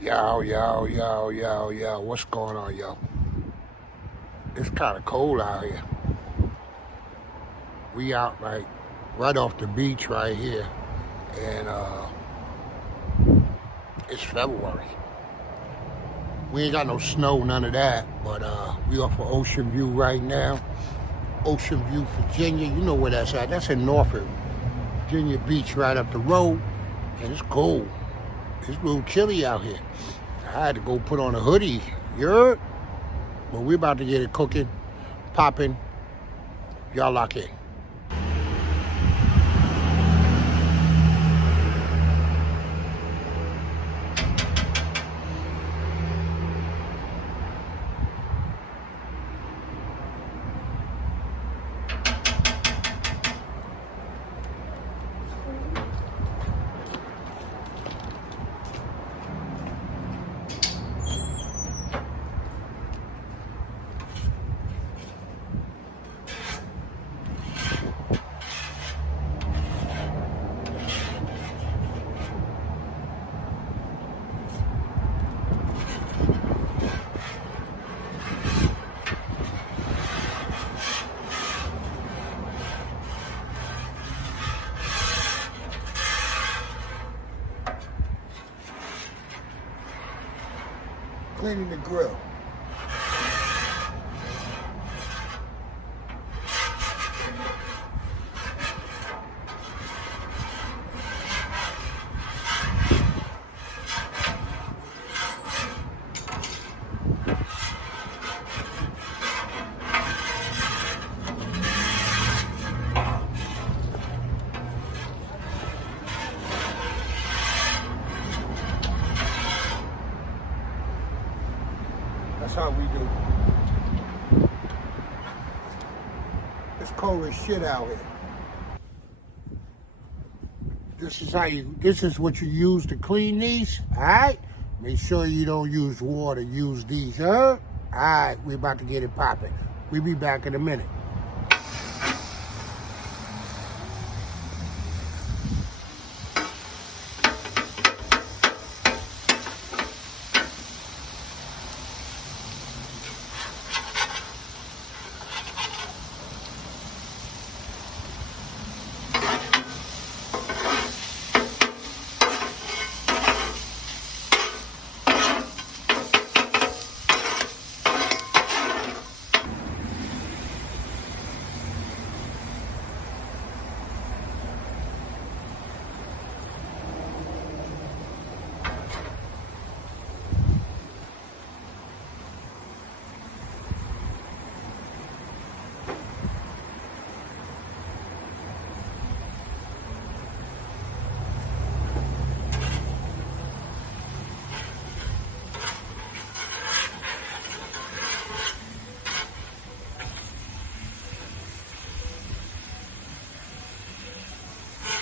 Yo. What's going on, yo? It's kind of cold out here. We out like right off the beach right here. And it's February. We ain't got no snow, none of that. But we off of Ocean View right now. Ocean View, Virginia. You know where that's at. That's in Norfolk. Virginia Beach right up the road. And it's cold. It's a little chilly out here. I had to go put on a hoodie. You heard? But we're about to get it cooking, popping. Y'all lock in. Cleaning the grill. That's how we do. It's cold as shit out here. This is what you use to clean these, all right? Make sure you don't use water, use these, huh? All right, we about to get it popping. We'll be back in a minute.